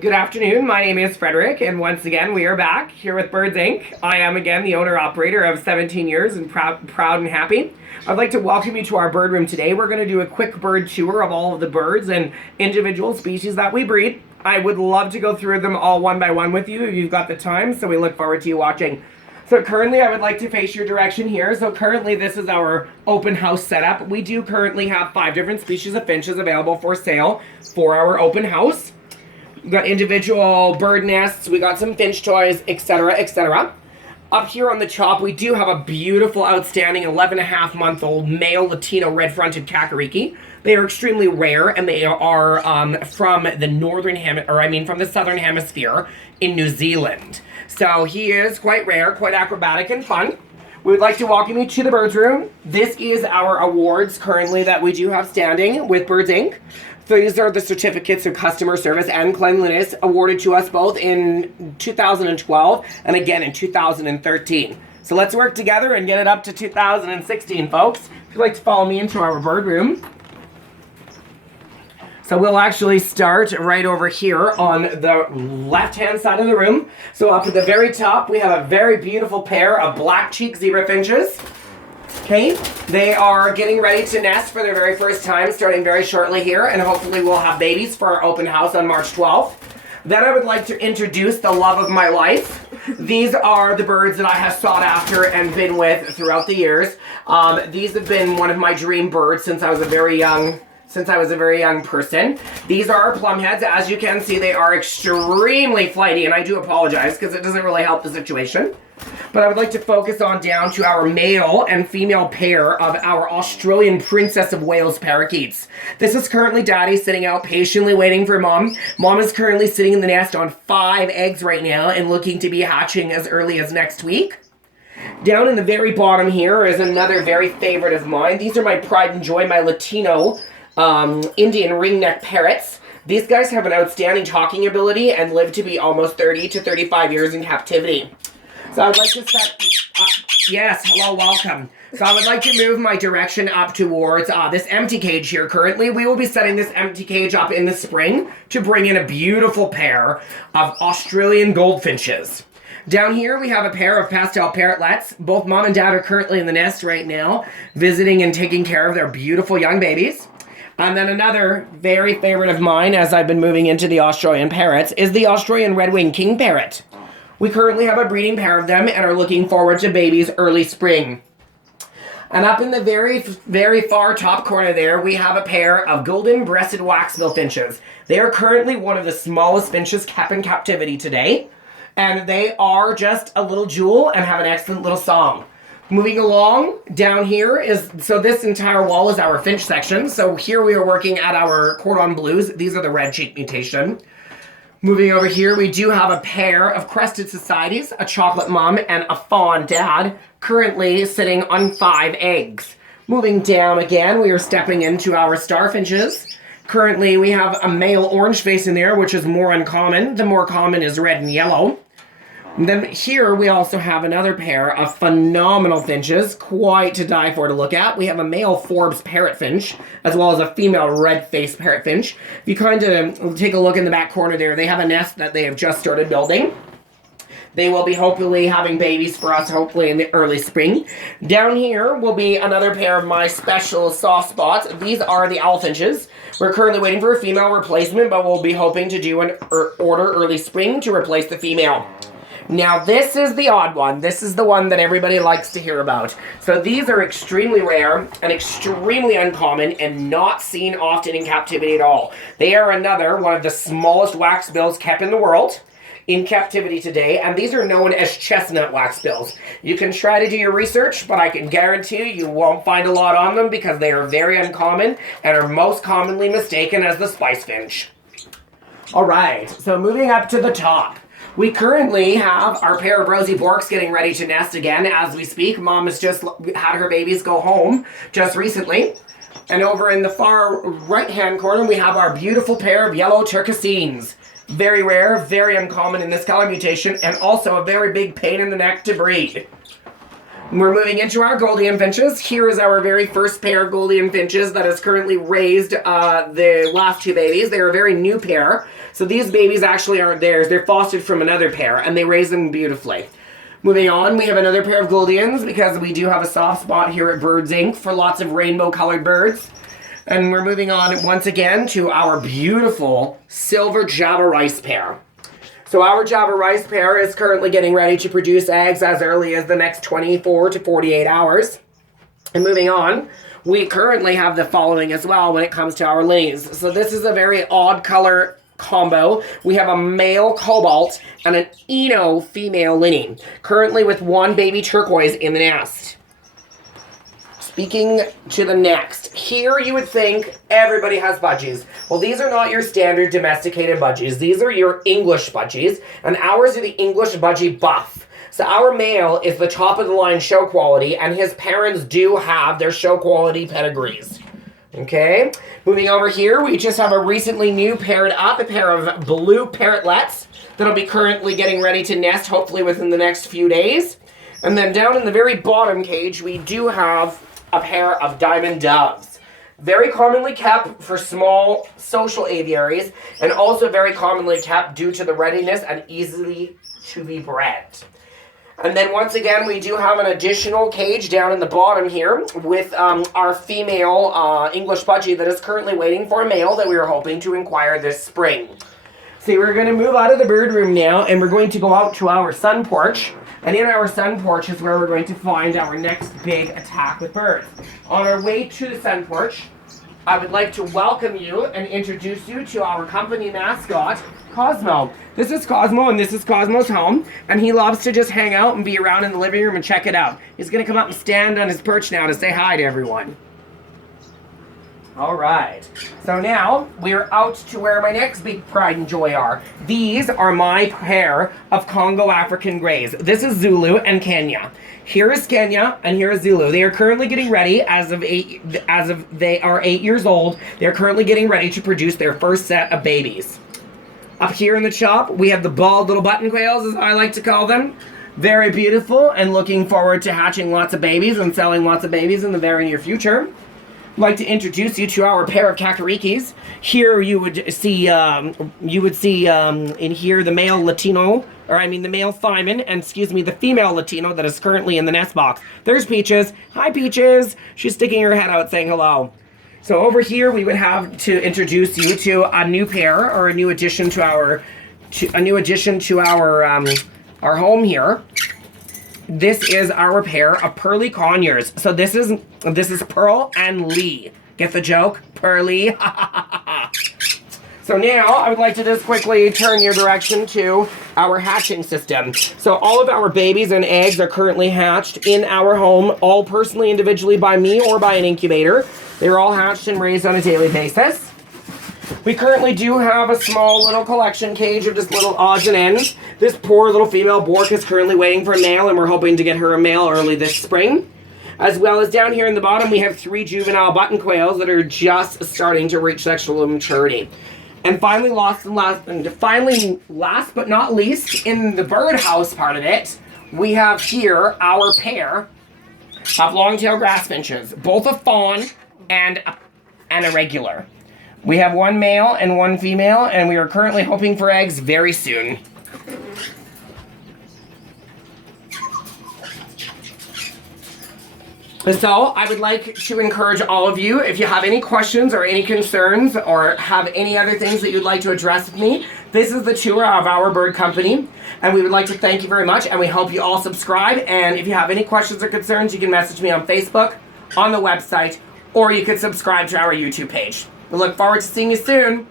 Good afternoon. My name is Frederick, and once again, we are back here with Birds Inc. I am again the owner-operator of 17 years and proud and happy. I'd like to welcome you to our bird room today. We're going to do a quick bird tour of all of the birds and individual species that we breed. I would love to go through them all one by one with you if you've got the time, so we look forward to you watching. So currently, I would like to face your direction here. So currently, this is our open house setup. We do currently have 5 different species of finches available for sale for our open house. We got individual bird nests, we got some finch toys, etc., etc. Up here on the top, we do have a beautiful, outstanding 11.5-month-old male Latino red-fronted kakariki. They are extremely rare, and they are from the southern hemisphere in New Zealand. So he is quite rare, quite acrobatic and fun. We would like to welcome you to the Birds Room. This is our awards currently that we do have standing with Birds Inc. So these are the certificates of customer service and cleanliness awarded to us both in 2012 and again in 2013. So let's work together and get it up to 2016, folks. If you'd like to follow me into our bird room. So we'll actually start right over here on the left-hand side of the room. So up at the very top, we have a very beautiful pair of black cheek zebra finches. Okay, they are getting ready to nest for their very first time, starting very shortly here, and hopefully we'll have babies for our open house on March 12th. Then I would like to introduce the love of my life. These are the birds that I have sought after and been with throughout the years. These have been one of my dream birds since I was a very young person. These are our plumheads. As you can see, they are extremely flighty, and I do apologize because it doesn't really help the situation. But I would like to focus on down to our male and female pair of our Australian Princess of Wales parakeets. This is currently Daddy sitting out patiently waiting for Mom. Mom is currently sitting in the nest on 5 eggs right now and looking to be hatching as early as next week. Down in the very bottom here is another very favorite of mine. These are my pride and joy, my Latino Indian ringneck parrots. These guys have an outstanding talking ability and live to be almost 30 to 35 years in captivity. So I would like to set, yes, hello, welcome. So I would like to move my direction up towards this empty cage here currently. We will be setting this empty cage up in the spring to bring in a beautiful pair of Australian goldfinches. Down here we have a pair of pastel parrotlets. Both Mom and Dad are currently in the nest right now, visiting and taking care of their beautiful young babies. And then another very favorite of mine, as I've been moving into the Australian parrots, is the Australian red-winged king parrot. We currently have a breeding pair of them and are looking forward to babies early spring. And up in the very, very far top corner there, we have a pair of golden-breasted waxbill finches. They are currently one of the smallest finches kept in captivity today. And they are just a little jewel and have an excellent little song. Moving along, down here so this entire wall is our finch section. So here we are working at our cordon blues. These are the red cheek mutation. Moving over here, we do have a pair of crested societies, a chocolate mom and a fawn dad, currently sitting on 5 eggs. Moving down again, we are stepping into our starfinches. Currently, we have a male orange face in there, which is more uncommon. The more common is red and yellow. And then here we also have another pair of phenomenal finches, quite to die for to look at. We have a male Forbes parrotfinch, as well as a female red-faced parrotfinch. If you kind of take a look in the back corner there, they have a nest that they have just started building. They will be hopefully having babies for us, hopefully in the early spring. Down here will be another pair of my special soft spots. These are the owlfinches. We're currently waiting for a female replacement, but we'll be hoping to do an order early spring to replace the female. Now this is the odd one. This is the one that everybody likes to hear about. So these are extremely rare and extremely uncommon and not seen often in captivity at all. They are another one of the smallest waxbills kept in the world in captivity today, and these are known as chestnut waxbills. You can try to do your research, but I can guarantee you won't find a lot on them because they are very uncommon and are most commonly mistaken as the spice finch. All right, so moving up to the top. We currently have our pair of rosy borks getting ready to nest again as we speak. Mom has just had her babies go home just recently. And over in the far right-hand corner, we have our beautiful pair of yellow turquoisines. Very rare, very uncommon in this color mutation, and also a very big pain in the neck to breed. We're moving into our Goldian finches. Here is our very first pair of Goldian finches that has currently raised the last two babies. They're a very new pair. So these babies actually aren't theirs. They're fostered from another pair, and they raise them beautifully. Moving on, we have another pair of Goldians because we do have a soft spot here at Birds Inc. for lots of rainbow-colored birds. And we're moving on once again to our beautiful silver Java rice pair. So our Java rice pair is currently getting ready to produce eggs as early as the next 24 to 48 hours. And moving on, we currently have the following as well when it comes to our lineys. So this is a very odd color combo. We have a male cobalt and an Eno female liney, currently with one baby turquoise in the nest. Speaking to the next, here you would think everybody has budgies. Well, these are not your standard domesticated budgies. These are your English budgies, and ours are the English budgie buff. So our male is the top of the line show quality, and his parents do have their show quality pedigrees. Okay, moving over here, we just have a recently new paired up, a pair of blue parrotlets that'll be currently getting ready to nest, hopefully within the next few days. And then down in the very bottom cage, we do have a pair of diamond doves. Very commonly kept for small social aviaries, and also very commonly kept due to the readiness and easily to be bred. And then once again, we do have an additional cage down in the bottom here with our female English budgie that is currently waiting for a male that we are hoping to acquire this spring. So we're going to move out of the bird room now, and we're going to go out to our sun porch. And in our sun porch is where we're going to find our next big attack with birds. On our way to the sun porch, I would like to welcome you and introduce you to our company mascot, Cosmo. This is Cosmo, and this is Cosmo's home, and he loves to just hang out and be around in the living room and check it out. He's going to come up and stand on his perch now to say hi to everyone. All right, so now we're out to where my next big pride and joy are. These are my pair of Congo African Greys. This is Zulu and Kenya. Here is Kenya and here is Zulu. They are currently getting ready they are 8 years old. They are currently getting ready to produce their first set of babies. Up here in the shop, we have the bald little button quails, as I like to call them. Very beautiful and looking forward to hatching lots of babies and selling lots of babies in the very near future. I'd like to introduce you to our pair of kakarikis. Here you would see in here the male Latino, the male Thyman, and the female Latino that is currently in the nest box. There's Peaches. Hi, Peaches. She's sticking her head out saying hello. So over here we would have to introduce you to a new pair or a new addition to our our home here. This is our pair of Pearly Conures. So this is Pearl and Lee. Get the joke? Pearly. So now I would like to just quickly turn your direction to our hatching system. So all of our babies and eggs are currently hatched in our home, all personally, individually by me or by an incubator. They're all hatched and raised on a daily basis. We currently do have a small little collection cage of just little odds and ends. This poor little female Bork is currently waiting for a male, and we're hoping to get her a male early this spring. As well as down here in the bottom, we have 3 juvenile button quails that are just starting to reach sexual maturity. And finally, last but not least, in the birdhouse part of it, we have here our pair of long-tailed grass finches, both a fawn and a regular. We have one male and one female, and we are currently hoping for eggs very soon. So, I would like to encourage all of you, if you have any questions or any concerns or have any other things that you'd like to address with me, this is the tour of our bird company, and we would like to thank you very much, and we hope you all subscribe, and if you have any questions or concerns, you can message me on Facebook, on the website, or you could subscribe to our YouTube page. We look forward to seeing you soon.